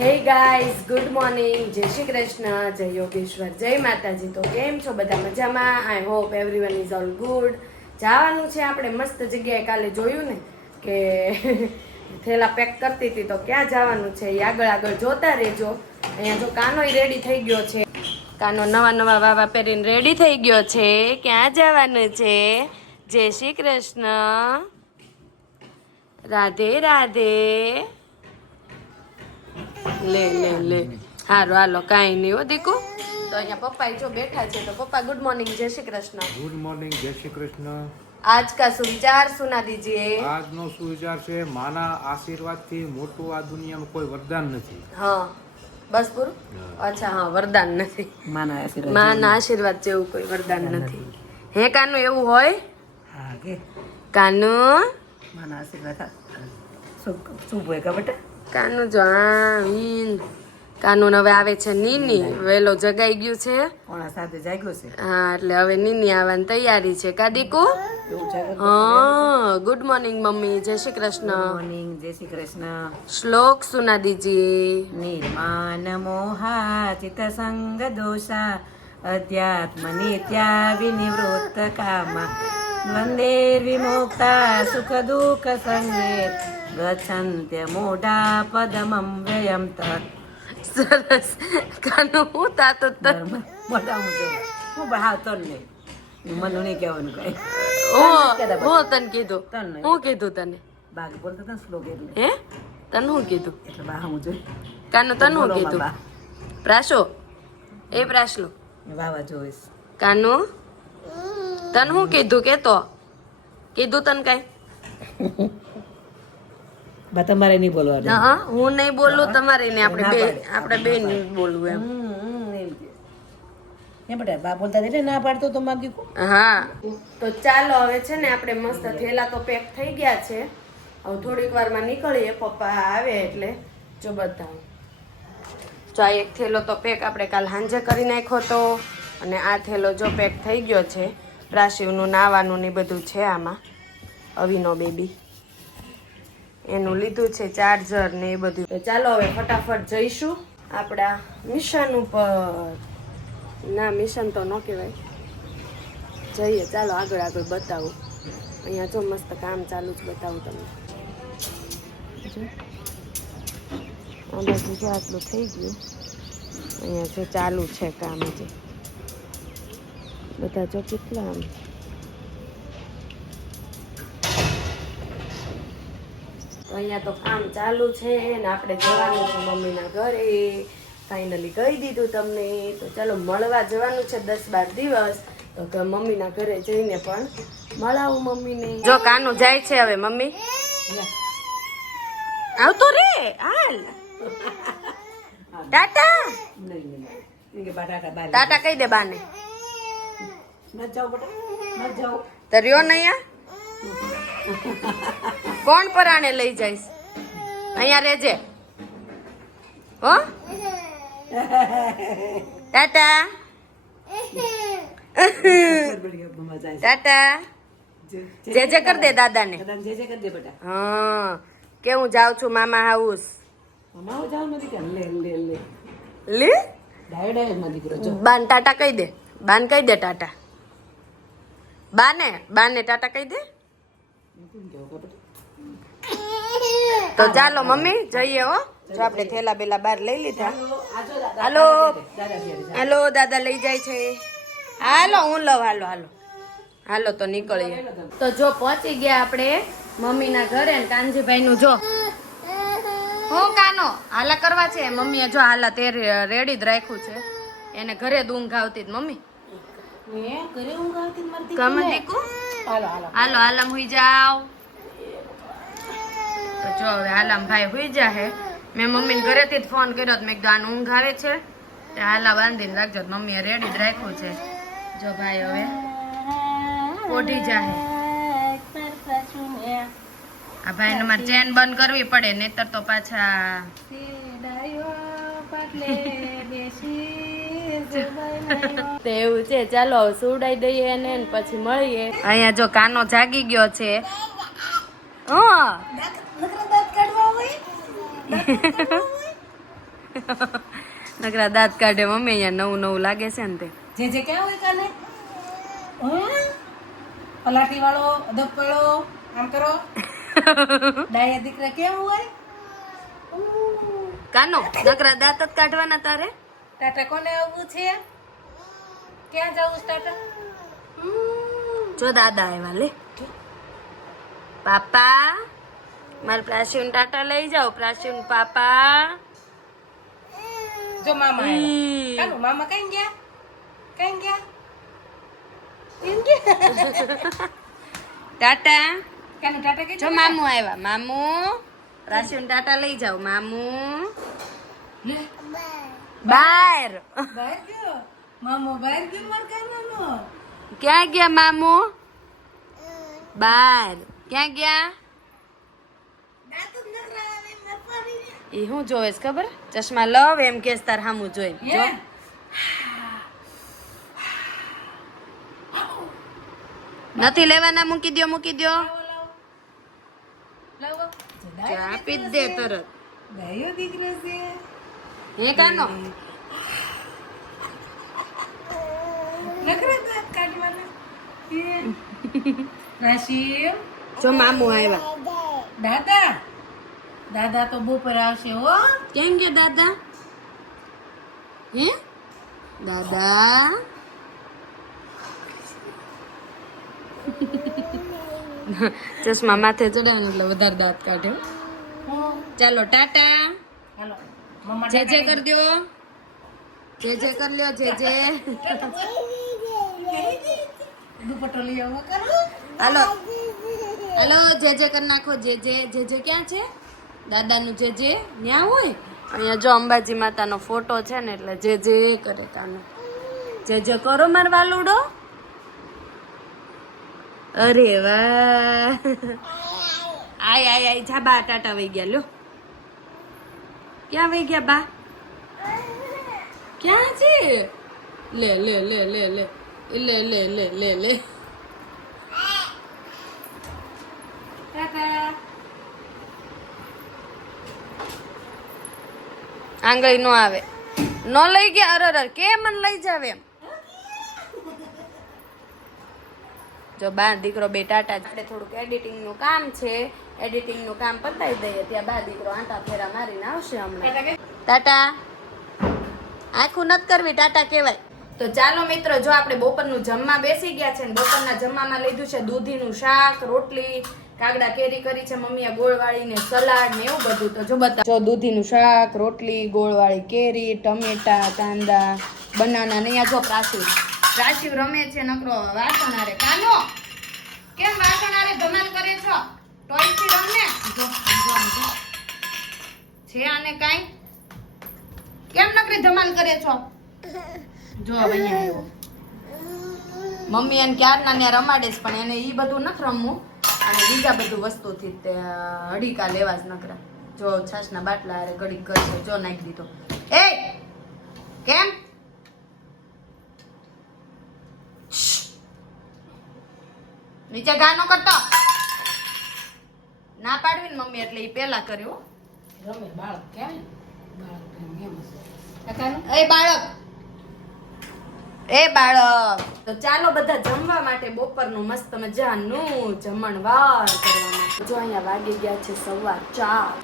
Hey guys good morning જય શ્રી કૃષ્ણ. જય યોગેશ્વર. જય માતાજી. તો કેમ છો બધા મજામાં? I hope everyone is all good જવાનું છે આપણે મસ્ત જગ્યાએ. કાલે જોયું ને કે થેલા પેક કરતી હતી તો ક્યાં જવાનું છે? એ આગળ આગળ જોતા રહેજો. અહીંયા જો કાનોય રેડી થઈ ગયો છે. કાનો નવા નવા વાવા પહેરીને રેડી થઈ ગયો છે. ક્યાં જવાનું છે? જય શ્રી કૃષ્ણ. રાધે રાધે. લે લે લે. હારો હાલો કાંઈ નહીં હો દીકુ. તો અહીંયા પપ્પા જો બેઠા છે તો પપ્પા ગુડ મોર્નિંગ જય શ્રી કૃષ્ણ. ગુડ મોર્નિંગ જય શ્રી કૃષ્ણ. આજ કા સુવિચાર સુના દીજીએ? આજનો સુવિચાર છે માના આશીર્વાદથી મોટું આ દુનિયામાં કોઈ વરદાન નથી. હા. બસ પૂરું? અચ્છા હા વરદાન નથી. માના આશીર્વાદ માના આશીર્વાદ જેવું કોઈ વરદાન નથી. હે કાનું એવું હોય? હા કાનું? માના આશીર્વાદ શું હોય કા બેટા કાનું જો હા મીન કાનું હવે આવે છે નીની. વેલો જગાઈ ગયું છે. હા એટલે હવે નીની આવવાની તૈયારી છે. કાદીકુ હા ગુડ મોર્નિંગ મમ્મી. જય શ્રી કૃષ્ણ. મોર્નિંગ. જય શ્રી કૃષ્ણ. શ્લોક સુના દીજી નિર્માન મોહા ચિત સંગ દોષા અધ્યાત્મ નિત્યા વિનિવૃત્ત કામા. વંદેર વિમુક્તા સુખ દુઃખ સંગે ગચ્છન્ત્ય મોઢા પદમમ વ્યયમ તત સરસ કાનું હું તાતો ત- મોઢા મુજબ હું બહાતો નહીં મને નહીં કહેવાનું કઈ હું હું તને કીધું તને હું કીધું તને બાગ બોલતો તને સ્લો કીધું હે તને હું કીધું એટલે બા હું જોઈ કાનું તને હું કીધું પ્રાશો એ પ્રાશલો વાવા જોઈશ કાનું તને હું કીધું કે તો કીધું તને કઈ બા તમારે નહીં બોલવાનું. હા હું નહીં બોલું તમારે ને આપણે બે આપણે બે નહીં બોલવું એમ. એમ બેટા બા બોલતા એટલે ના પાડતો તો માર હા. તો ચાલો હવે છે ને આપણે મસ્ત થેલા તો પેક થઈ ગયા છે. હવે થોડીક વારમાં નીકળીએ પપ્પા આવે એટલે જો બતાવું જો આ એક થેલો તો પેક આપણે કાલ સાંજે કરી નાખ્યો તો અને આ થેલો જો પેક થઈ ગયો છે પ્રાશિવનું નાવાનું ને બધું છે આમાં અવિનો બેબી. એનું લીધું છે ચાર્જર ને એ બધું. ચાલો હવે ફટાફટ જઈશું. આપણા મિશન ઉપર. ના, મિશન તો ન કહેવાય. જઈએ, ચાલો આગળ આગળ બતાવું. અહીંયા જો મસ્ત કામ ચાલુ જ બતાવું તમને. જો. આ બધું જો આટલું થઈ ગયું. અહીંયા જો ચાલુ છે કામ હજી. બધા જો કેટલા આમ અહીંયા તો કામ ચાલુ છે ને આપણે જવાનું છે મમ્મીના ઘરે. ફાઇનલી કહી દીધું તમને. તો ચાલો મળવા જવાનું છે દસ બાર દિવસ. તો મમ્મીના ઘરે જઈને પણ મળાવું મમ્મીને. જો કાનું જાય છે હવે મમ્મી. આવતો રે હાલ. ટાટા. ટાટા કહી દે બાને. મત જાઓ બેટા મત જાઓ. તો નહીં ને અહીંયા? કોણ પરાણે લઈ જઈશ? અહીંયા રેજે હો? ટાટા. ટાટા. જે જે કર દે દાદાને. જે જે કર દે બેટા. હા. કે હું જાઉં છું મામા હાઉસ. મામા હાઉસ જાઉં નથી કે લે લે લે. લે? ડાયો ડાયો માં દીકરો. જો. બાન ટાટા કહી દે. બાન કહી દે ટાટા. બાને બાને ટાટા કહી દે. તો ચાલો, મમ્મી, જઈએ હો. જો આપણે થેલા બેલા બહાર લઈ લીધા. હાલો. હાલો, દાદા લઈ જાય છે. હાલો, હું લઉં, હાલો હાલો. હાલો, તો નીકળીએ. તો જો, પહોંચી ગયા આપણે મમ્મીના ઘરે ને કાનજીભાઈ નું જો. હું, કાનો, હાલા કરવા છે. મમ્મીએ જો હાલા તે રેડી જ રાખ્યું છે. એને ઘરે ઊંઘ આવતી જ, મમ્મી. ગમે દીકુ હાલો હાલો. હુઈ જાવ તો જો હવે હાલમ ભાઈ હુઈ જાહે મેં મમ્મીને ઘરેથી જ ફોન કર્યો તો મેં કીધું આને ઊંઘ આવે છે. તે હાલા બાંધીને રાખજો મમ્મીએ રેડી જ રાખ્યું છે. જો ભાઈ હવે ઓઢી જાહે આ ભાઈને મારે ચેન બંધ કરવી પડે નહીતર તો પાછા તે એવું છે ચાલો સુવડાઈ દઈએ ને પછી મળીએ અહીંયા જો કાનો જાગી ગયો છે. નકરા દાંત કાઢે મમ્મી અહીંયા નવું નવું લાગે છે ને તે. જે જે ક્યાં હોય કાને? પલાટી વાળો અદબ વાળો આમ કરો. ડાયા દીકરા કેવું હોય? કાનો નકરા દાંત જ કાઢવાના તારે? ટાટા કોને આવવું છે? ક્યાં જવું ટાટા? જો દાદા આવ્યા લે. પાપા મારે પ્રાચીન ટાટા લઈ જાઓ. પ્રાચીન પાપા. જો મામા કાનું મામા કઈ ગયા? કઈ ગયા? એમ ટાટા. કાનું ટાટા કે જો મામુ આવ્યા મામુ પ્રાચીન ટાટા લઈ જાઓ મામુ. બાર. બહાર ગયો? મામો બહાર ગયો માર કાનાનો? ક્યાં ગયા મામુ? બાર. ક્યાં ગયા? એ હું જોવે છે ખબર? ચશ્મા લવ એમ કેસ તાર હામું જોઈ. જો. નથી લેવાના? મૂકી દ્યો મૂકી દ્યો. લાવો આપી દે તરત. દીકરો છે. હે કાનો? જો મામુ આવ્યા. દાદા. દાદા તો બપોર આવશે હો. કેમ કે દાદા? હે? દાદા? ચશ્મા માથે ચડે એટલે વધારે દાંત કાઢે. ચાલો ટાટા. હાલો. જે જે કર દો. જે જે કરી લ્યો જે જે. દુપટ્ટો લઈ આવો કરો. હાલો. હાલો જે જે કરી નાખો જે જે જે જે ક્યાં છે? દાદાનું જે જે ન્યા હોય. અહીંયા જો અંબાજી માતાનો ફોટો છે ને એટલે જે જે કરે કાનો જે જે કરો માર વાલુડો. અરે વાહ. આય આય આય જા બા ટાટા વહી ગયા લ્યો. ક્યાં વહી ગયા બા? ક્યાં છે? લે લે લે લે લે. લે લે લે લે લે. આંગળી નો આવે. નો લઈ ગયા અરર કેમ કે મને લઈ જાવ એમ? જો બાર દીકરો બે આપણે થોડુંક એડિટિંગનું કામ છે એડિટિંગનું કામ પતાવી દઈએ ત્યાં બા દીકરો આંટા ફેરા મારીને આવશે હમણાં. ટાટા. આખું નથી કરવી, ટાટા કહેવાય. તો ચાલો મિત્રો, જો આપણે બપોરનું જમવા બેસી ગયા છે બપોરના જમવામાં લીધું છે દૂધીનું શાક, રોટલી, કાગડા કેરી કરી છે મમ્મીએ, ગોળવાળીને સલાડ ને એવું બધું. તો જો બતા જો દૂધીનું શાક, રોટલી, ગોળવાળી કેરી, ટમેટા, કાંદા, બનાના ને અહીંયા જો પ્રાચીવ પ્રાચીવ રમે છે નકરો વાસણારે. કાનો કેમ વાસણારે ધમાલ કરે છો? ટોયથી રમને જો જો, જો. છે આને કાઈ? કેમ નકરી ધમાલ કરે છો? જો અહીંયા આવ્યો. મમ્મી એને ક્યારના ને રમાડે છે પણ એને એ બધું નથી રમવું. અને બીજા બધું વસ્તુથી તે હડીકા લેવા જ નકરા. જો છાશના બાટલા હારે ઘડીક કરશે જો નાખી દીધો. એ કેમ? નીચે ગાનો કરતો. ના પાડવી ને મમ્મી એટલે એ પેલા કર્યું રમે બાળક કેમ? બાળક એ બાળક. એ બાળક. તો ચાલો બધા જમવા માટે બપોરનું મસ્ત મજાનું જમણવાર કરવાનું જો અહીંયા વાગી ગયા છે સવા ચાર.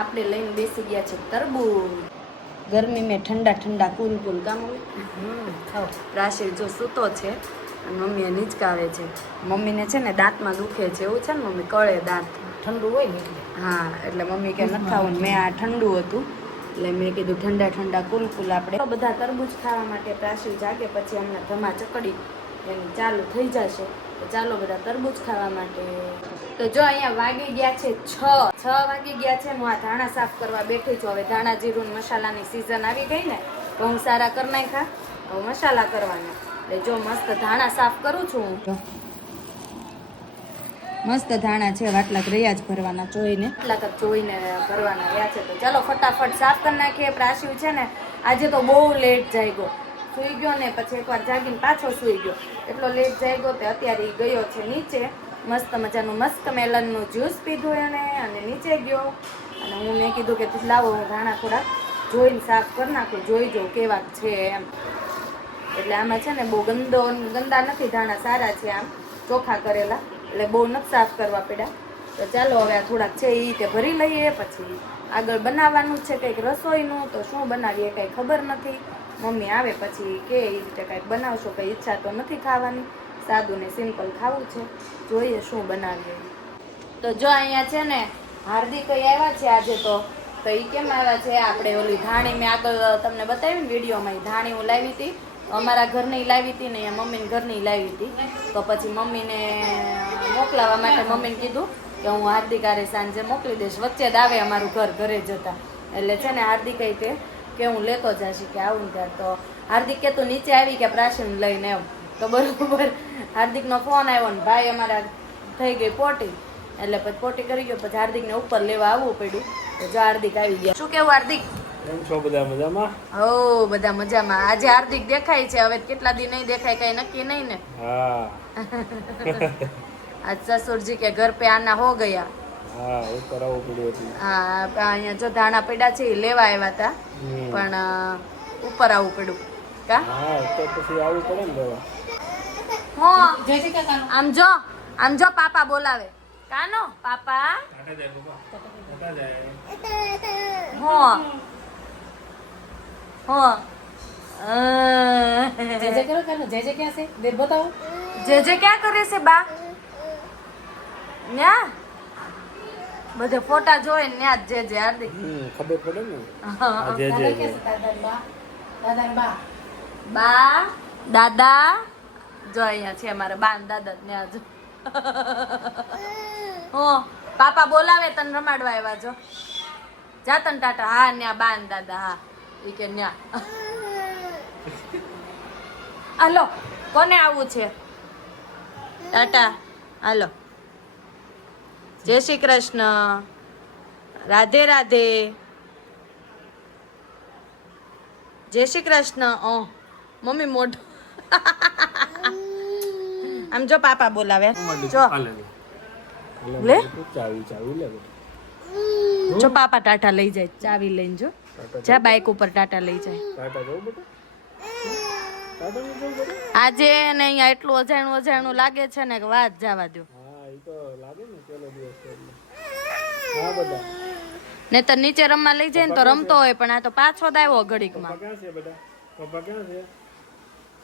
આપણે લઈને બેસી ગયા છે તરબૂચ. ગરમી મેં ઠંડા ઠંડા કુલ કુલ કામ રાશિ જો સૂતો છે. અને મમ્મીએ નીચકાવે છે. મમ્મીને છે ને દાંતમાં દુખે છે એવું છે ને મમ્મી? કળે દાંત. ઠંડુ હોય ને હા એટલે મમ્મી કે નથી ખાવું ને મેં આ ઠંડુ હતું. એટલે મેં કીધું ઠંડા ઠંડા કુલ કુલ આપણે તો બધા તરબૂચ ખાવા માટે પ્રાસી જાગે પછી અમને ધમા ચકડી એની ચાલુ થઈ જશે. તો ચાલો બધા તરબૂચ ખાવા માટે. તો જો અહીંયા વાગી ગયા છે છ. છ વાગી ગયા છે હું આ ધાણા સાફ કરવા બેઠી છું. હવે ધાણા જીરું મસાલાની સિઝન આવી ગઈ ને હું સારા કરી નાખા મસાલા કરવાના. એટલે જો મસ્ત ધાણા સાફ કરું છું મસ્ત ધાણા છે, વાટલાક રહ્યા જ ભરવાના, જોઈને. વાટલાક જ જોઈને ભરવાના રહ્યા છે. તો ચાલો ફટાફટ સાફ કરી નાખીએ પ્રાસ્યું છે ને, આજે તો બહુ લેટ જાગ્યો. સૂઈ ગયો ને, પછી એકવાર જાગીને પાછો સૂઈ ગયો. એટલો લેટ જાય ગયો તે અત્યારે ગયો છે નીચે. મસ્ત મજાનું, મસ્ત મેલનનું જ્યુસ પીધું એને અને નીચે ગયો. અને હું મેં કીધું કે તું લાવો, હું ધાણા થોડાક જોઈને સાફ કરી નાખું, જોઈ જો કેવા છે એમ. એટલે આમાં છે ને બહુ ગંદો ગંદા નથી ધાણા, સારા છે આમ. ચોખા કરેલા, એટલે બહુ નથી સાફ કરવા પડ્યા. તો ચાલો હવે આ થોડાક છે એ રીતે ભરી લઈએ, પછી આગળ બનાવવાનું છે કંઈક રસોઈનું, તો શું બનાવીએ કંઈ ખબર નથી. મમ્મી આવે પછી કે એ રીતે કંઈક બનાવશો, કંઈ ઈચ્છા તો નથી ખાવાની. સાદું ને સિમ્પલ ખાવું છે. જોઈએ શું બનાવીએ. તો જો અહીંયા છે ને હાર્દિક આવ્યા છે આજે તો તો એ કેમ આવ્યા છે? આપણે ઓલી ધાણી મેં આગળ તમને બતાવી વિડીયોમાં એ ધાણી હું લાવી હતી. અમારા ઘરની લાવી હતી ને મમ્મીને ઘરની લાવી હતી. તો પછી મમ્મીને મોકલાવવા માટે મમ્મીને કીધું કે હું હાર્દિક આરે સાંજે મોકલી દઈશ. વચ્ચે જ આવે અમારું ઘર ઘરે જતા એટલે છે ને હાર્દિક કઈ કે હું લેતો જાશી કે આવું ને ત્યારે. તો હાર્દિક કે તું નીચે આવી કે પ્રાશન લઈને એમ તો બરોબર. હાર્દિકનો ફોન આવ્યો ને ભાઈ અમારા થઈ ગઈ પોટી. એટલે પછી પોટી કરી ગયો. પછી હાર્દિકને ઉપર લેવા આવવું પડ્યું. તો જો હાર્દિક આવી ગયા. શું કેવું હાર્દિક? કેમ છો બધા મજામાં? હો બધા મજામાં. આજે હાર્દિક દેખાય છે. હવે કેટલા દી નહીં દેખાય કઈ નક્કી નહીં ને. હા. આજ સસુરજી કે ઘર પે આના હો ગયા. હા ઉપર આવવું પડ્યું હતું. હા અહીંયા જો ધાણા પડ્યા છે એ લેવા આવ્યા હતા પણ ઉપર આવવું પડ્યું. કા? હા તો પછી આવવું પડે ને લેવા. હો જય શ્રી કૃષ્ણ આમ જો આમ જો પાપા બોલાવે. કાનો? પાપા? હો. હો. જય જય કરો કાનો જય જય ક્યાં છે? દે બતાવો. જે જે ક્યાં કરે છે બા? ન્યા? બધે ફોટા જોઈ ને ન્યા જ જે જે હાર્દિક ખબર પડે ને. હા. આ જે જે દાદા જે. બા. બા. બા દાદા. જો અહીંયા છે અમારા બા દાદા ને આજ હો પાપા બોલાવે તને રમાડવા આવ્યા જો. જા તને ટાટા. હા ન્યા બા ને દાદા હા. ઈ કે ન્યા. હાલો કોને આવવું છે? ટાટા હાલો. જય શ્રી કૃષ્ણ. રાધે રાધે. જય શ્રી કૃષ્ણ. ઓ મમ્મી મોઢ. આમ જો પાપા બોલાવે. જો. લે. જો પાપા ટાટા લઈ જાય ચાવી લઈને જો. જા બાઇક ઉપર ટાટા લઈ જાય. આજે ને અહીંયા એટલું અજાણું અજાણું લાગે છે ને કે વાત જવા દો ને તો નીચે રમવા લઈ જાય ને તો રમતો હોય પણ આ તો પાછો જ આવ્યો ઘડીકમાં.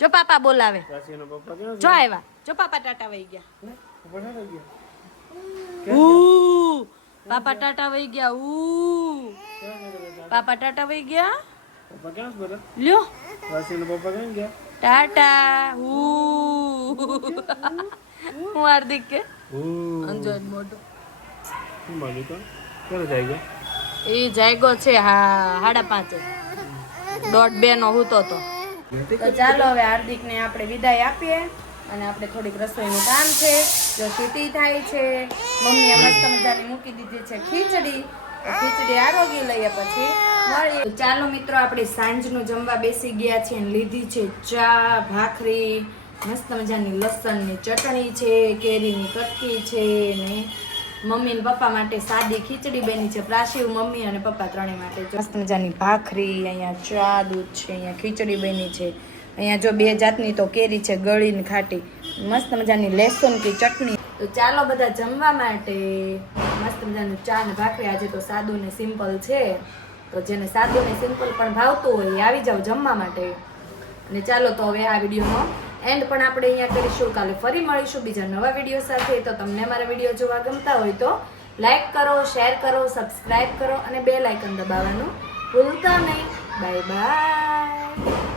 જો પાપા બોલાવે. જો આવ્યા જો પાપા ટાટા વહી ગયા. પાપા ટાટા વહી ગયા. ઉ પાપા ટાટા વહી ગયા પપ્પા ક્યાં છે બેટા લ્યો રાશિનો પપ્પા ક્યાં ગયા ટાટા હુ હું હાર્દિક કે અંજન મોટો શું માગી તો ક્યારે જાય ગયા એ જાયગો છે હા સાડા પાંચે દોઢ બે નો હૂતો તો તો ચાલો હવે હાર્દિક ને આપણે વિદાય આપીએ અને આપણે થોડીક રસોઈનું કામ છે જો સીટી થાય છે મમ્મીએ મસ્ત મજાની મૂકી દીધી છે ખીચડી ખીચડી આરોગી લઈએ પછી મળીએ. ચાલો મિત્રો, આપણે સાંજનું જમવા બેસી ગયા છે અને લીધી છે ચા, ભાખરી, મસ્ત મજાની લસણની ચટણી છે, કેરીની કટકી છે ને મમ્મી ને પપ્પા માટે સાદી ખીચડી બની છે. પ્રાસીવ મમ્મી અને પપ્પા ત્રણેય માટે મસ્ત મજાની ભાખરી, અહીંયા ચા, દૂધ છે, અહીંયા ખીચડી બની છે. અહીંયા જો બે જાતની તો કેરી છે ગળી ને ખાટી. મસ્ત મજાની લસણ કી ચટણી. તો ચાલો બધા જમવા માટે મસ્ત મજાનું ચા ને ભાખરી. આજે તો સાદું ને સિમ્પલ છે. તો જેને સાદું ને સિમ્પલ પણ ભાવતું હોય એ આવી જાઓ જમવા માટે. અને ચાલો તો હવે આ વિડીયોનો એન્ડ પણ આપણે અહીંયા કરીશું. કાલે ફરી મળીશું બીજા નવા વીડિયો સાથે. તો તમને અમારા વીડિયો જોવા ગમતા હોય તો લાઈક કરો શેર કરો સબસ્ક્રાઈબ કરો અને બે લાઇકન દબાવવાનું ભૂલતા નહીં. Bye bye